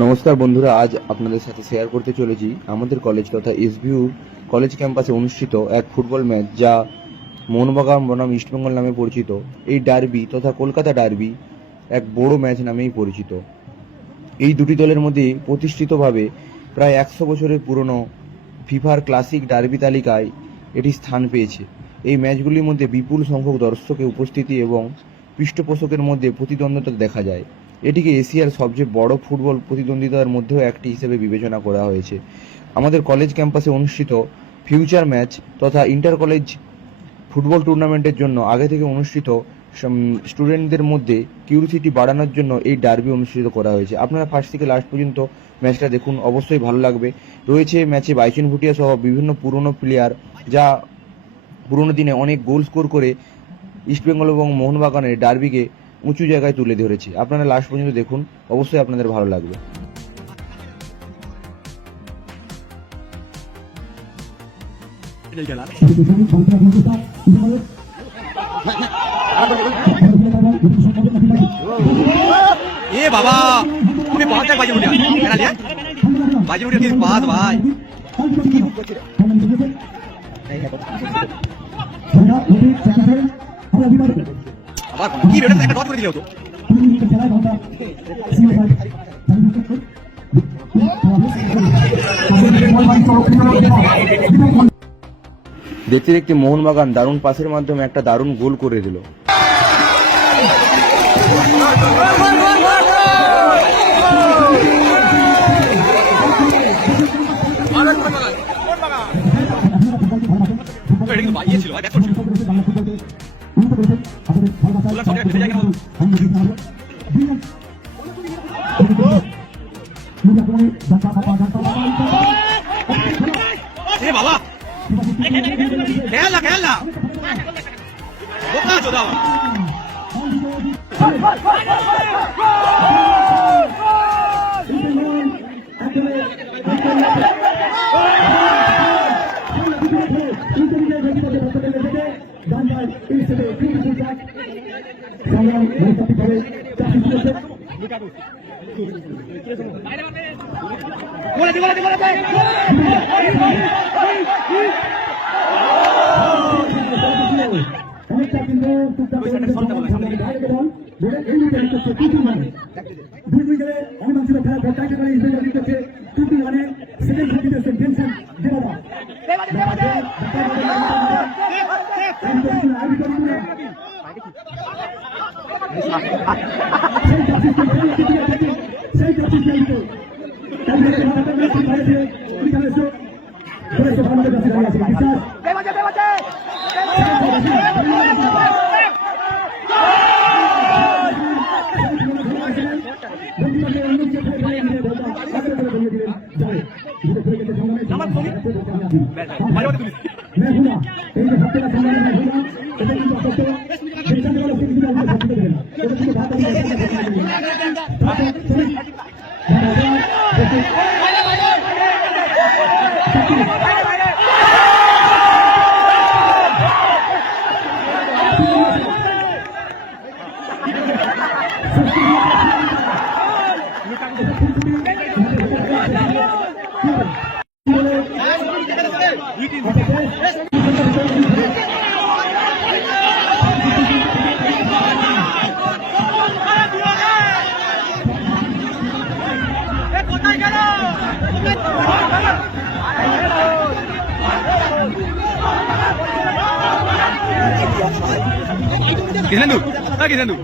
নমস্কার বন্ধুরা, আজ আপনাদের সাথে শেয়ার করতে চলেছি আমাদের কলেজ তথা এসবিইউ কলেজ ক্যাম্পাসে অনুষ্ঠিত এক ফুটবল ম্যাচ, যা মোহনবাগান বনাম ইস্টবেঙ্গল নামে পরিচিত। এই ডার্বি তথা কলকাতা ডার্বি এক বড় ম্যাচ নামেই পরিচিত। এই দুটি দলের মধ্যে প্রতিষ্ঠিতভাবে প্রায় 100 বছরের পুরনো ফিফার ক্লাসিক ডার্বি তালিকায় এটি স্থান পেয়েছে। এই ম্যাচগুলির মধ্যে বিপুল সংখ্যক দর্শকের উপস্থিতি এবং পৃষ্ঠপোষকের মধ্যে প্রতিদ্বন্দ্বিতা দেখা যায়। এটিকে এশিয়ার সবচেয়ে বড় ফুটবল প্রতিদ্বন্দ্বিতার মধ্যেও একটি হিসেবে বিবেচনা করা হয়েছে। আমাদের কলেজ ক্যাম্পাসে অনুষ্ঠিত ফিউচার ম্যাচ তথা ইন্টার কলেজ ফুটবল টুর্নামেন্টের জন্য আগে থেকে অনুষ্ঠিত স্টুডেন্টদের মধ্যে কিউরিসিটি বাড়ানোর জন্য এই ডার্বি অনুষ্ঠিত করা হয়েছে। আপনারা ফার্স্ট থেকে লাস্ট পর্যন্ত ম্যাচটা দেখুন, অবশ্যই ভালো লাগবে। রয়েছে ম্যাচে বাইচুন ভুটিয়া সহ বিভিন্ন পুরনো প্লেয়ার, যা পুরনো দিনে অনেক গোল স্কোর করে ইস্টবেঙ্গল এবং মোহনবাগানের ডার্বিকে উঁচু জায়গায় তুলে ধরেছে। আপনারা লাস্ট পর্যন্ত দেখুন, অবশ্যই আপনাদের ভালো লাগবে। ए बाबा तुम्हें बहुत तक बाजी उठा कहना लिया बाजी उठा किस बात भाई की बेटा একটা ডট করে দিও তো দেখতে দেখতে মোহনবাগান দারুণ পাসের মাধ্যমে একটা দারুণ গোল করে দিল। বাবা খেলা খেলা বোকা চোদা Kisandu, Kisandu.